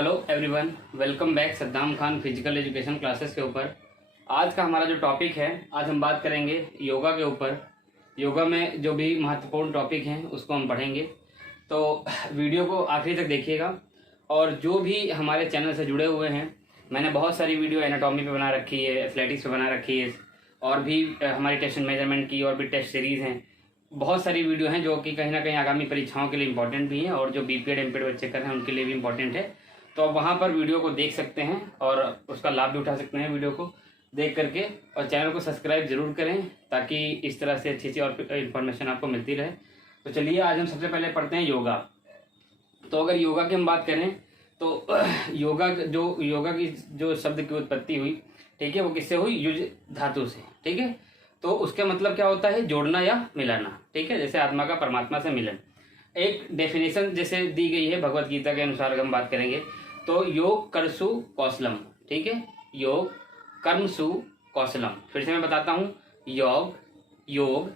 Hello everyone, welcome back Saddam Khan physical education classes के ऊपर। आज का हमारा जो टॉपिक है, आज हम बात करेंगे योगा के ऊपर। योगा में जो भी महत्वपूर्ण टॉपिक हैं उसको हम पढ़ेंगे, तो वीडियो को आखिरी तक देखिएगा। और जो भी हमारे चैनल से जुड़े हुए हैं, मैंने बहुत सारी वीडियो एनाटॉमी पे बना रखी है, एथलेटिक्स पे बना रखी है, और भी हमारी टेस्ट मेजरमेंट की और भी टेस्ट सीरीज़ हैं। बहुत सारी वीडियो हैं जो कि कहीं ना कहीं आगामी परीक्षाओं के लिए इंपॉर्टेंट भी हैं, और जो बीपीएड एमपीएड बच्चे कर रहे हैं उनके लिए भी इंपॉर्टेंट है। तो आप वहाँ पर वीडियो को देख सकते हैं और उसका लाभ भी उठा सकते हैं वीडियो को देख करके। और चैनल को सब्सक्राइब जरूर करें ताकि इस तरह से अच्छी और इन्फॉर्मेशन आपको मिलती रहे। तो चलिए, आज हम सबसे पहले पढ़ते हैं योगा। तो अगर योगा की हम बात करें तो योगा की जो शब्द की उत्पत्ति हुई, ठीक है, वो किससे हुई? युज धातु से। ठीक है, तो उसका मतलब क्या होता है? जोड़ना या मिलाना। ठीक है, जैसे आत्मा का परमात्मा से मिलन। एक डेफिनेशन जैसे दी गई है भगवत गीता के अनुसार अगर हम बात करेंगे तो योग कर्मसु कौशलम। ठीक है, योग कर्मसु कौशलम। फिर से मैं बताता हूँ, योग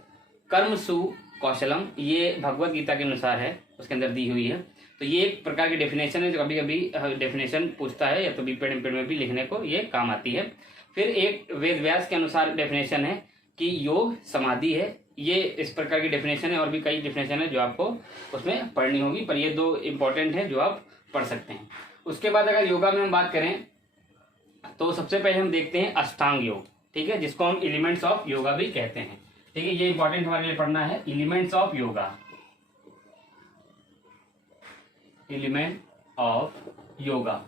कर्मसु कौशलम, ये भगवत गीता के अनुसार है, उसके अंदर दी हुई है। तो ये एक प्रकार की डेफिनेशन है जो कभी कभी डेफिनेशन पूछता है, या तो बीपीएड एमपीएड में भी लिखने को ये काम आती है। फिर एक वेद व्यास के अनुसार डेफिनेशन है कि योग समाधि है। ये इस प्रकार की डेफिनेशन है, और भी कई डेफिनेशन है जो आपको उसमें पढ़नी होगी, पर ये दो इंपॉर्टेंट है जो आप पढ़ सकते हैं। उसके बाद अगर योगा में हम बात करें तो सबसे पहले हम देखते हैं अष्टांग योग। ठीक है, जिसको हम एलिमेंट्स ऑफ योगा भी कहते हैं। ठीक है, ये इंपॉर्टेंट हमारे लिए पढ़ना है, elements of yoga, element of yoga.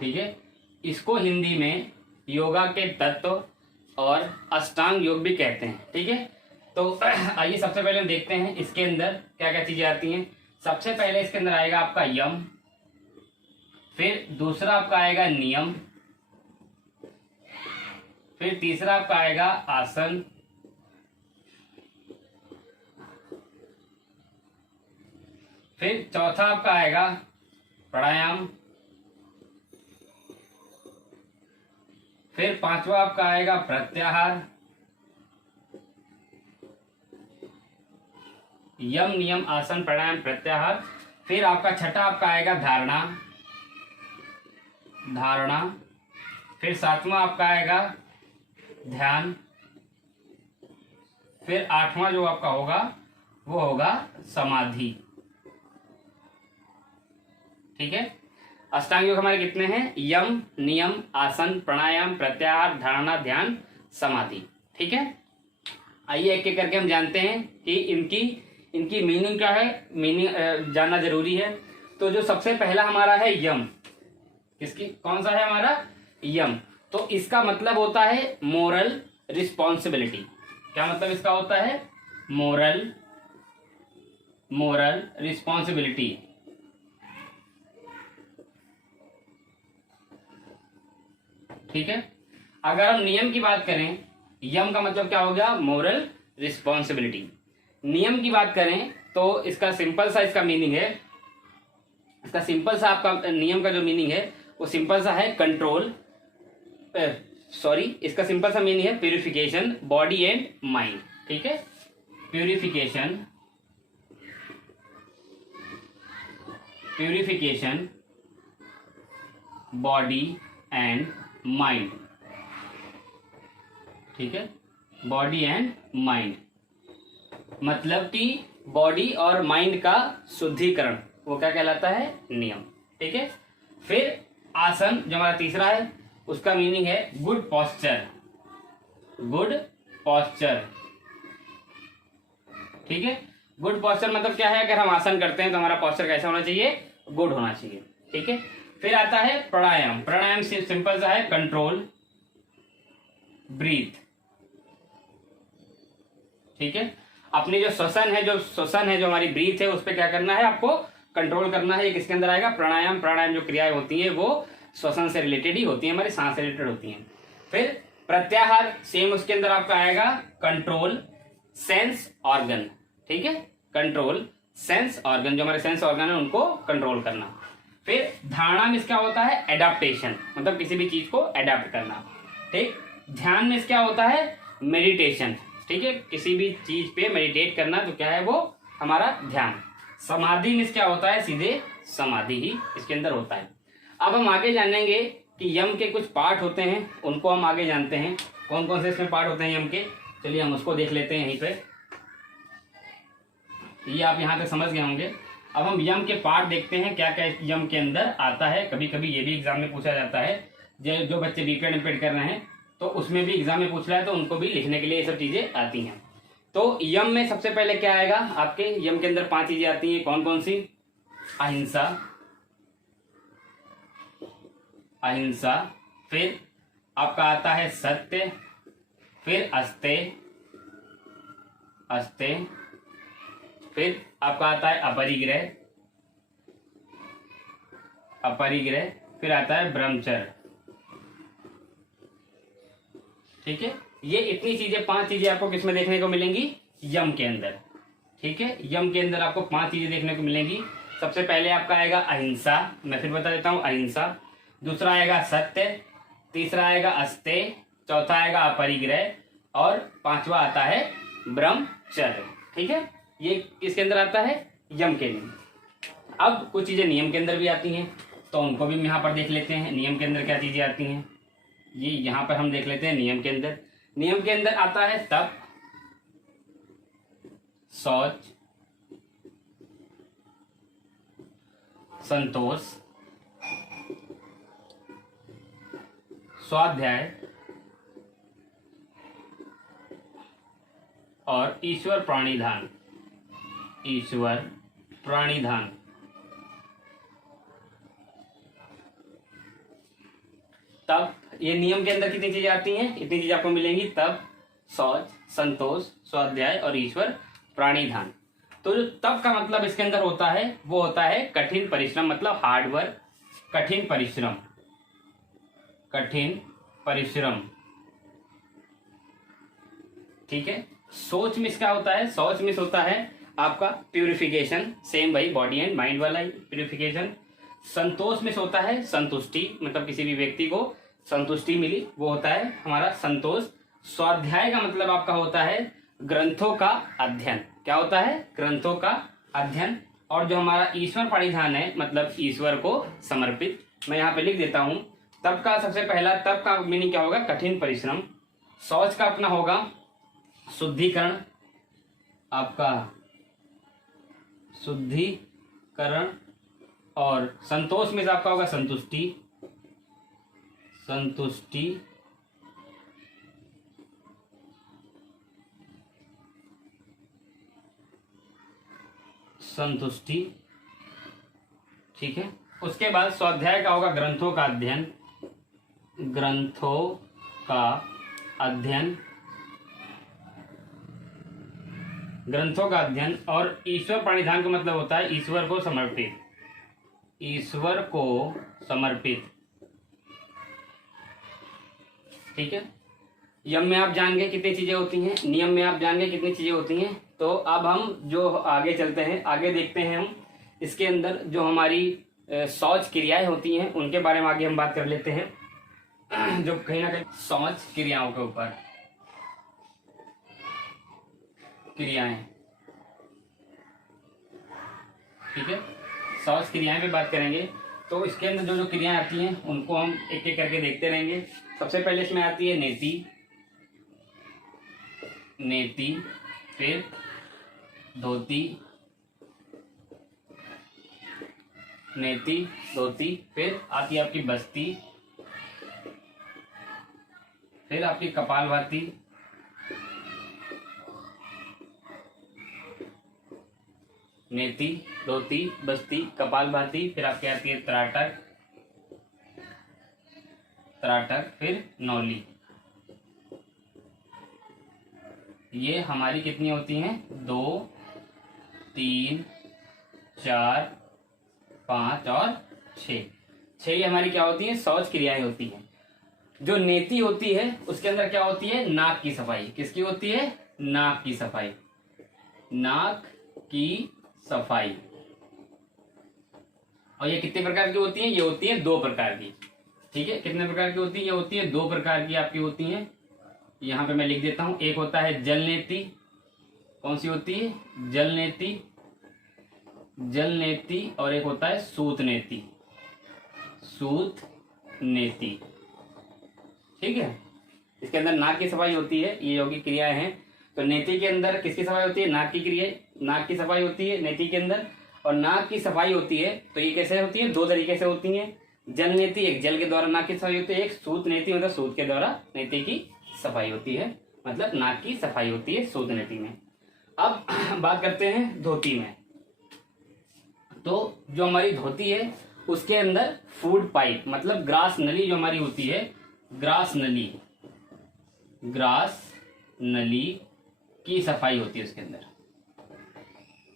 ठीक है, इसको हिंदी में योगा के तत्व और अष्टांग योग भी कहते हैं। ठीक है, तो आइए सबसे पहले हम देखते हैं इसके अंदर क्या क्या चीजें आती हैं। सबसे पहले इसके अंदर आएगा आपका यम, फिर दूसरा आपका आएगा नियम, फिर तीसरा आपका आएगा आसन, फिर चौथा आपका आएगा प्राणायाम, फिर पांचवा आपका आएगा प्रत्याहार, यम नियम आसन प्राणायाम प्रत्याहार। फिर आपका छठा आपका आएगा धारणा, फिर सातवां आपका आएगा ध्यान, फिर आठवां जो आपका होगा वो होगा समाधि। ठीक है, अष्टांग योग हमारे कितने हैं? यम नियम आसन प्राणायाम प्रत्याहार धारणा ध्यान समाधि। ठीक है, आइए एक एक करके हम जानते हैं कि इनकी मीनिंग क्या है। मीनिंग जानना जरूरी है। तो जो सबसे पहला हमारा है यम, कौन सा है हमारा? यम। तो इसका मतलब होता है मोरल रिस्पॉन्सिबिलिटी। क्या मतलब इसका होता है? Moral responsibility. ठीक है, अगर हम नियम की बात करें, यम का मतलब क्या हो गया? Moral responsibility. नियम की बात करें तो इसका सिंपल सा इसका मीनिंग है, इसका सिंपल सा आपका नियम का जो मीनिंग है वो सिंपल सा है कंट्रोल, इसका सिंपल सा मीनिंग है प्यूरिफिकेशन बॉडी एंड माइंड। ठीक है, प्यूरिफिकेशन बॉडी एंड माइंड। ठीक है, बॉडी एंड माइंड मतलब कि बॉडी और माइंड का शुद्धिकरण, वो क्या कहलाता है? नियम। ठीक है, फिर आसन जो हमारा तीसरा है उसका मीनिंग है गुड पॉस्चर। ठीक है, गुड पॉस्चर मतलब क्या है? अगर हम आसन करते हैं तो हमारा पॉस्चर कैसा होना चाहिए? गुड होना चाहिए। ठीक है, फिर आता है प्राणायाम सिंपल सा है कंट्रोल ब्रीथ। ठीक है, अपनी जो श्वसन है जो हमारी ब्रीथ है उस पर क्या करना है? आपको कंट्रोल करना है। किसके अंदर आएगा? प्राणायाम जो क्रियाएं होती हैं वो श्वसन से रिलेटेड ही होती है, हमारी सांस से रिलेटेड होती हैं। फिर प्रत्याहार सेम, उसके अंदर आपका आएगा कंट्रोल सेंस ऑर्गन। ठीक है, कंट्रोल सेंस ऑर्गन, जो हमारे सेंस ऑर्गन है उनको कंट्रोल करना। फिर धारणा में क्या होता है? एडाप्टेशन, मतलब किसी भी चीज को एडाप्ट करना। ठीक, ध्यान में क्या होता है? मेडिटेशन। ठीक है, किसी भी चीज पे मेडिटेट करना, तो क्या है वो? हमारा ध्यान। समाधि मीन्स क्या होता है, सीधे समाधि ही इसके अंदर होता है। अब हम आगे जानेंगे कि यम के कुछ पार्ट होते हैं, उनको हम आगे जानते हैं कौन कौन से इसमें पार्ट होते हैं यम के। चलिए हम उसको देख लेते हैं यहीं पे। ये आप यहाँ तक समझ गए होंगे। अब हम यम के पार्ट देखते हैं क्या क्या यम के अंदर आता है। कभी कभी ये भी एग्जाम में पूछा जाता है, जो बच्चे बीपीएड एमपीएड कर रहे हैं तो उसमें भी एग्जाम में पूछ रहा है, तो उनको भी लिखने के लिए ये सब चीजें आती हैं। तो यम में सबसे पहले क्या आएगा आपके, यम के अंदर 5 चीजें आती हैं। कौन कौन सी? अहिंसा, अहिंसा, फिर आपका आता है सत्य, फिर अस्तेय, अस्तेय, फिर आपका आता है अपरिग्रह, अपरिग्रह, फिर आता है ब्रह्मचर्य। ठीक है, ये इतनी चीजें 5 चीजें आपको किसमें देखने को मिलेंगी, यम के अंदर। ठीक है, यम के अंदर आपको 5 चीजें देखने को मिलेंगी। सबसे पहले आपका आएगा अहिंसा, मैं फिर बता देता हूं अहिंसा। दूसरा आएगा सत्य, तीसरा आएगा अस्तेय, चौथा आएगा अपरिग्रह और 5वां आता है ब्रह्मचर्य। ठीक है, ये किसके अंदर आता है, यम के अंदर। अब कुछ चीजें नियम के अंदर भी आती हैं, तो उनको भी हम यहाँ पर देख लेते हैं। नियम के अंदर क्या चीजें आती हैं, ये यहाँ पर हम देख लेते हैं। नियम के अंदर, नियम के अंदर आता है तप, शौच, संतोष, स्वाध्याय और ईश्वर प्राणिधान, ईश्वर प्राणिधान। तब ये नियम के अंदर कितनी चीजें आती हैं, इतनी चीजें आपको मिलेंगी, तप, शौच, संतोष, स्वाध्याय और ईश्वर प्राणिधान। तो जो तप का मतलब इसके अंदर होता है वो होता है कठिन परिश्रम, मतलब हार्ड वर्क, कठिन परिश्रम, कठिन परिश्रम। ठीक है, सोच मिस क्या होता है, सोच मिस होता है आपका प्यूरिफिकेशन, सेम वही बॉडी एंड माइंड वाला प्यूरिफिकेशन। संतोष मिस होता है संतुष्टि, मतलब किसी भी व्यक्ति को संतुष्टि मिली, वो होता है हमारा संतोष। स्वाध्याय का मतलब आपका होता है ग्रंथों का अध्ययन, क्या होता है, ग्रंथों का अध्ययन। और जो हमारा ईश्वर परिधान है, मतलब ईश्वर को समर्पित। मैं यहाँ पे लिख देता हूं, तप का सबसे पहला, तप का मीनिंग क्या होगा, कठिन परिश्रम। शौच का अपना होगा शुद्धिकरण, आपका शुद्धिकरण। और संतोष में आपका होगा संतुष्टि, संतुष्टि। संतुष्टि, ठीक है। उसके बाद स्वाध्याय का होगा ग्रंथों का अध्ययन, ग्रंथों का अध्ययन, ग्रंथों का अध्ययन। और ईश्वर प्रणिधान का मतलब होता है ईश्वर को समर्पित, ईश्वर को समर्पित। ठीक है, यम में आप जान गए कितनी चीजें होती हैं, नियम में आप जान गए कितनी चीजें होती हैं। तो अब हम जो आगे चलते हैं, आगे देखते हैं हम इसके अंदर जो हमारी शौच क्रियाएं होती हैं उनके बारे में आगे हम बात कर लेते हैं। जो कहीं ना कहीं शौच क्रियाओं के ऊपर, क्रियाएं, ठीक है, शौच क्रियाएं पे बात करेंगे। तो इसके अंदर जो जो क्रियाएं आती हैं उनको हम एक एक करके देखते रहेंगे। सबसे पहले इसमें आती है नेति, नेति, फिर धोती, नेति, धोती, फिर आती है आपकी बस्ती, फिर आपकी कपालभाति, नेति, धोती, बस्ती, कपालभाति, फिर आपकी आती है त्राटक, त्राटक, फिर नौली। ये हमारी कितनी होती हैं, 2, 3, 4, 5 और 6। 6 ये हमारी क्या होती है, शौच क्रियाएं होती हैं। जो नेति होती है उसके अंदर क्या होती है, नाक की सफाई। किसकी होती है, नाक की सफाई, नाक की सफाई। और ये कितने प्रकार की होती है, ये होती है 2 प्रकार की। ठीक है, कितने प्रकार की होती है, ये होती है 2 प्रकार की आपकी होती हैं। यहाँ पे मैं लिख देता हूं, एक होता है जल नेति। कौन सी होती है, जल नेति। जल नेति और एक होता है सूत नेति। सूत नेति, ठीक है। इसके अंदर नाक की सफाई होती है, ये यौगिक क्रियाएं हैं। तो नेति के अंदर किसकी सफाई होती है? नाक की क्रिया, नाक की सफाई होती है नेति के अंदर। और नाक की सफाई होती है तो ये कैसे होती है? दो तरीके से होती है। जल नेति, एक जल के द्वारा नाक की सफाई होती है, एक सूत नेति मतलब सूत के द्वारा नेति की सफाई होती है, मतलब नाक की सफाई होती है सूत नेति में। अब बात करते हैं धोती में। तो जो हमारी धोती है उसके अंदर फूड पाइप मतलब ग्रास नली जो हमारी होती है, ग्रास नली, ग्रास नली की सफाई होती है उसके अंदर,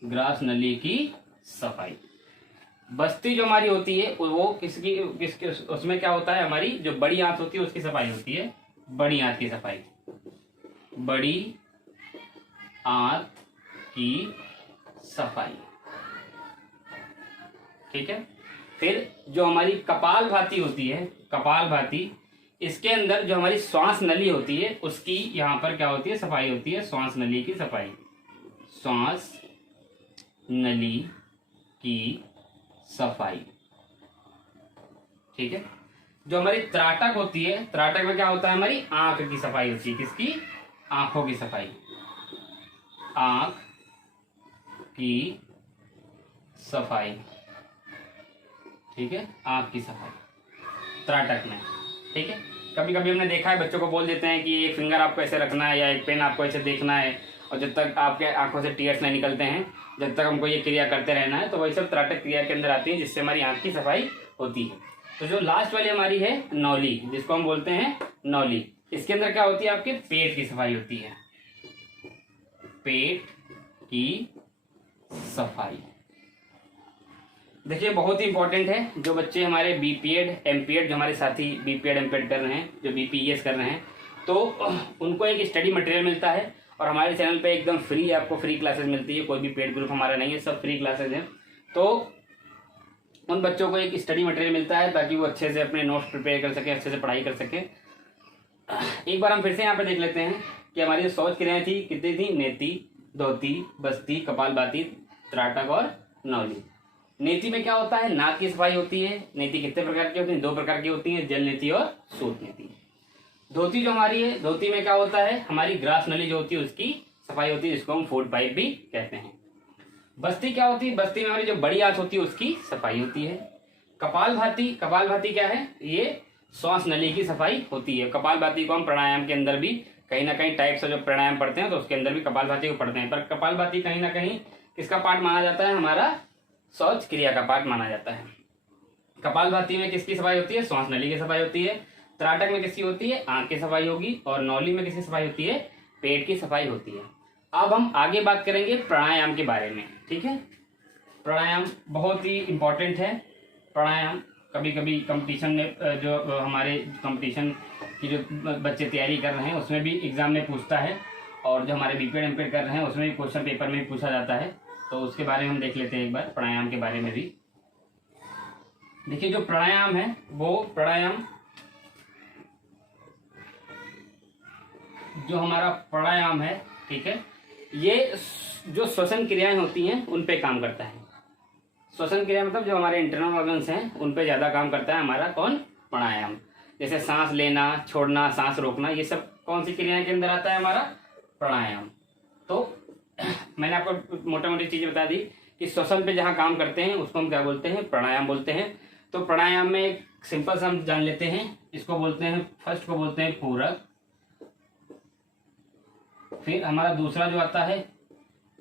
ग्रास नली की सफाई। बस्ती जो हमारी होती है वो किसकी किसकी उसमें क्या होता है? हमारी जो बड़ी आंत होती है उसकी सफाई होती है, बड़ी आंत की सफाई, बड़ी आंत की सफाई, ठीक है। फिर जो हमारी कपाल भाती होती है, कपाल भाती, इसके अंदर जो हमारी श्वास नली होती है उसकी यहाँ पर क्या होती है? सफाई होती है, श्वास नली की सफाई, श्वास नली की सफाई, ठीक है। जो हमारी त्राटक होती है, त्राटक में क्या होता है? हमारी आंख की सफाई होती है, किसकी? आंखों की सफाई, आंख की सफाई, ठीक है, आंख की सफाई त्राटक में, ठीक है। कभी कभी हमने देखा है बच्चों को बोल देते हैं कि एक फिंगर आपको ऐसे रखना है या एक पेन आपको ऐसे देखना है, और जब तक आपके आंखों से टीयर्स नहीं निकलते हैं जब तक हमको ये क्रिया करते रहना है। तो वही सब त्राटक क्रिया के अंदर आती है जिससे हमारी आंख की सफाई होती है। तो जो लास्ट वाली हमारी है नौली, जिसको हम बोलते हैं नौली, इसके अंदर क्या होती है? आपके पेट की सफाई होती है, पेट की सफाई। देखिए बहुत ही इंपॉर्टेंट है, जो बच्चे हमारे बीपीएड एमपीएड, जो हमारे साथी बीपीएड एमपीएड कर रहे हैं, जो बीपीएस कर रहे हैं, तो उनको एक स्टडी मटेरियल मिलता है और हमारे चैनल पे एकदम फ्री आपको फ्री क्लासेस मिलती है। कोई भी पेड ग्रुप हमारा नहीं है, सब फ्री क्लासेस हैं। तो उन बच्चों को एक स्टडी मटेरियल मिलता है ताकि वो अच्छे से अपने नोट्स प्रिपेयर कर सके, अच्छे से पढ़ाई कर सके। एक बार हम फिर से यहाँ पे देख लेते हैं कि हमारी जो शौच क्रियाएं थी कितनी थी? नेति, धोती, बस्ती, कपालभाति, त्राटक और नौली। नेति में क्या होता है? नाक की सफाई होती है। नेति कितने प्रकार की होती है? दो प्रकार की होती है, जल नेति और सूत नेति। धोती जो हमारी है, धोती में क्या होता है? हमारी ग्रास नली जो होती है उसकी सफाई होती है, जिसको हम फूड पाइप भी कहते हैं। बस्ती क्या होती है? बस्ती में हमारी जो बड़ी आंत होती है उसकी सफाई होती है। कपालभाति, कपालभाति क्या है? ये श्वास नली की सफाई होती है। कपालभाति को हम प्राणायाम के अंदर भी कहीं ना कहीं टाइप से जो प्राणायाम पढ़ते हैं तो उसके अंदर भी कपालभाति को पढ़ते हैं, पर कपालभाति कहीं ना कहीं किसका पार्ट माना जाता है? हमारा शौच क्रिया का पार्ट माना जाता है। कपालभाति में किसकी सफाई होती है? श्वास नली की सफाई होती है। त्राटक में किसकी होती है? आंख की सफाई होगी। और नौली में किसकी सफाई होती है? पेट की सफाई होती है। अब हम आगे बात करेंगे प्राणायाम के बारे में, ठीक है। प्राणायाम बहुत ही इंपॉर्टेंट है। प्राणायाम कभी कभी कंपटीशन में, जो हमारे कंपटीशन की जो बच्चे तैयारी कर रहे हैं उसमें भी एग्जाम में पूछता है, और जो हमारे बीपीएड एमपीएड कर रहे हैं उसमें भी क्वेश्चन पेपर में भी पूछा जाता है। तो उसके बारे में हम देख लेते हैं एक बार, प्राणायाम के बारे में भी। देखिए जो प्राणायाम है वो प्राणायाम, जो हमारा प्राणायाम है, ठीक है, ये जो श्वसन क्रियाएं होती हैं उन पे काम करता है। श्वसन क्रिया मतलब जो हमारे इंटरनल ऑर्गन्स हैं उन पे ज्यादा काम करता है हमारा कौन? प्राणायाम। जैसे सांस लेना, छोड़ना, सांस रोकना, ये सब कौन सी क्रियाएं के अंदर आता है? हमारा प्राणायाम। तो मैंने आपको मोटा मोटी चीजें बता दी कि श्वसन पे जहाँ काम करते हैं उसको हम क्या बोलते हैं? प्राणायाम बोलते हैं। तो प्राणायाम में एक सिंपल सा हम जान लेते हैं, इसको बोलते हैं, फर्स्ट को बोलते हैं पूरक, फिर हमारा दूसरा जो आता है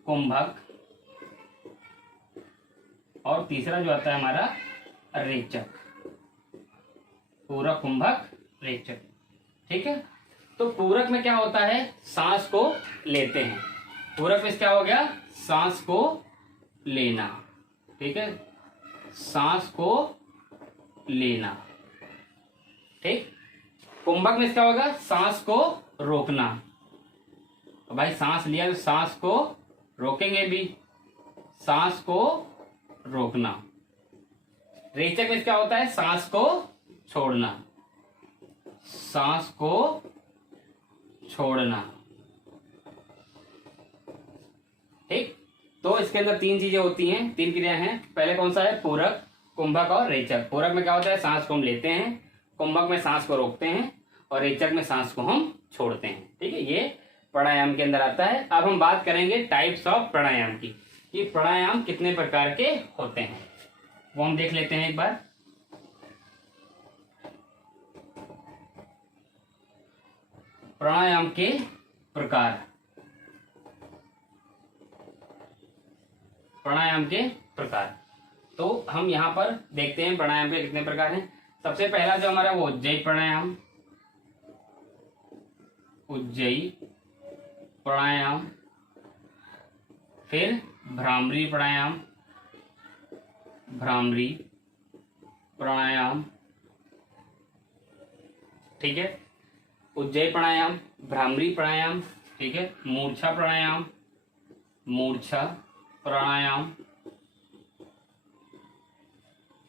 कुंभक, और तीसरा जो आता है हमारा रेचक। पूरक, कुंभक, रेचक, ठीक है। तो पूरक में क्या होता है? सांस को लेते हैं। पूरक में क्या हो गया? सांस को लेना, ठीक है, सांस को लेना, ठीक। कुंभक में क्या होगा? सांस को रोकना। तो भाई सांस लिया तो सांस को रोकेंगे भी, सांस को रोकना। रेचक में क्या होता है? सांस को छोड़ना, सांस को छोड़ना, ठीक। तो इसके अंदर तीन चीजें होती हैं, तीन क्रिया हैं। पहले कौन सा है? पूरक, कुंभक और रेचक। पूरक में क्या होता है? सांस को हम लेते हैं, कुंभक में सांस को रोकते हैं और रेचक में सांस को हम छोड़ते हैं। ठीक है, ये प्राणायाम के अंदर आता है। अब हम बात करेंगे टाइप्स ऑफ प्राणायाम की, कि प्राणायाम कितने प्रकार के होते हैं, वो हम देख लेते हैं एक बार। प्राणायाम के प्रकार, प्राणायाम के प्रकार, तो हम यहां पर देखते हैं प्राणायाम के कितने प्रकार हैं। सबसे पहला जो हमारा वो उज्जयी प्राणायाम, उज्जयी प्राणायाम, फिर भ्रामरी प्राणायाम, भ्रामरी प्राणायाम। ठीक है, उज्जयी प्राणायाम, भ्रामरी प्राणायाम, ठीक है, मूर्छा प्राणायाम, मूर्छा प्राणायाम,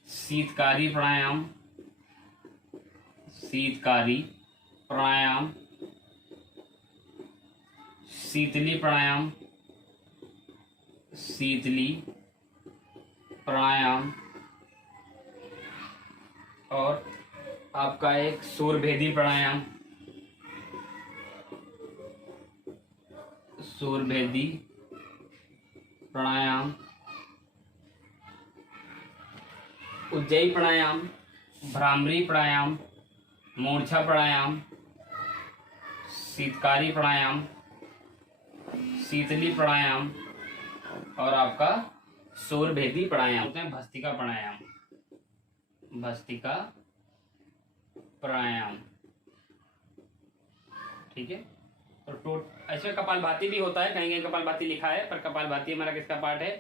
शीतकारी प्राणायाम, शीतकारी प्राणायाम, शीतली प्राणायाम, शीतली प्राणायाम, और आपका एक सूरभेदी प्राणायाम, सूरभेदी प्राणायाम, उज्जयी प्राणायाम, भ्रामरी प्राणायाम, मूर्छा प्राणायाम, शीतकारी प्राणायाम, शीतली प्राणायाम, और आपका सूरभेदी प्राणायाम होते हैं। भस्त्रिका प्राणायाम, भस्त्रिका प्राणायाम। ठीक है, तो ऐसे कपालभाति भी होता है, कहीं कहीं कपालभाति लिखा है, पर कपालभाति हमारा किसका पार्ट है?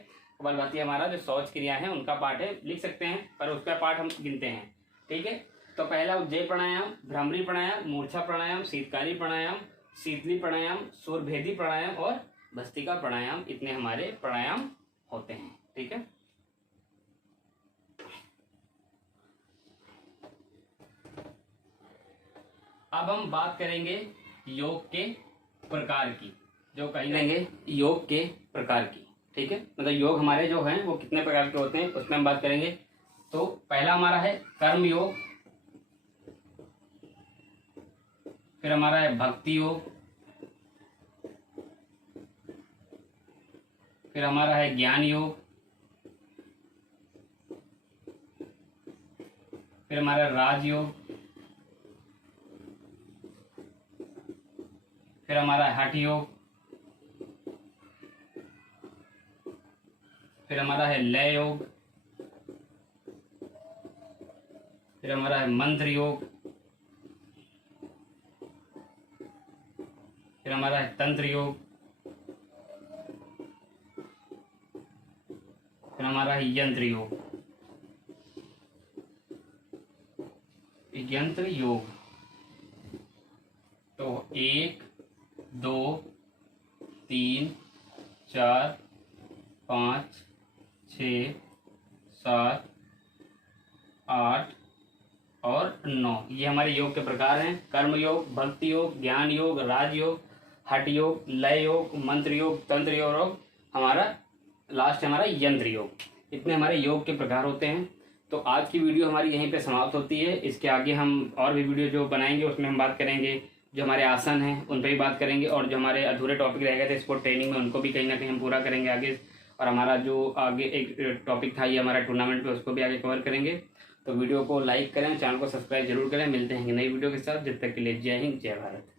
कपालभाति हमारा जो शौच क्रिया है उनका पार्ट है, लिख सकते हैं, पर उसका पार्ट हम गिनते हैं। ठीक है, तो पहला उज्जयी प्राणायाम, भ्रामरी प्राणायाम, मूर्छा प्राणायाम, शीतकारी प्राणायाम, शीतली प्राणायाम, सूरभेदी प्राणायाम और भस्त्रिका प्राणायाम, इतने हमारे प्राणायाम होते हैं। ठीक है, अब हम बात करेंगे योग के प्रकार की, जो कही लेंगे योग के प्रकार की। ठीक है, मतलब योग हमारे जो हैं वो कितने प्रकार के होते हैं उसमें हम बात करेंगे। तो पहला हमारा है कर्म योग, फिर हमारा है भक्ति योग, फिर हमारा है ज्ञान योग, फिर हमारा राजयोग, फिर हमारा है हठ योग, फिर हमारा है लय योग, फिर हमारा है मंत्र योग, फिर हमारा है तंत्र योग, फिर हमारा है यंत्र योग। यंत्र योग तो 1 2 3 4 5 6 7 8 और 9, ये हमारे योग के प्रकार हैं। कर्म योग, भक्ति योग, ज्ञान योग, राजयोग, हठ योग, लय योग, मंत्र योग, तंत्र योग और हमारा लास्ट हमारा यंत्र योग। इतने हमारे योग के प्रकार होते हैं। तो आज की वीडियो हमारी यहीं पे समाप्त होती है। इसके आगे हम और भी वीडियो जो बनाएंगे उसमें हम बात करेंगे, जो हमारे आसन हैं उन पर भी बात करेंगे, और जो हमारे अधूरे टॉपिक रह गए थे स्पोर्ट ट्रेनिंग में उनको भी कहीं ना कहीं हम पूरा करेंगे आगे। और हमारा जो आगे एक टॉपिक था ये हमारा टूर्नामेंट पे, उसको भी आगे कवर करेंगे। तो वीडियो को लाइक करें, चैनल को सब्सक्राइब जरूर करें। मिलते हैं नई वीडियो के साथ, जब तक के लिए जय हिंद, जय भारत।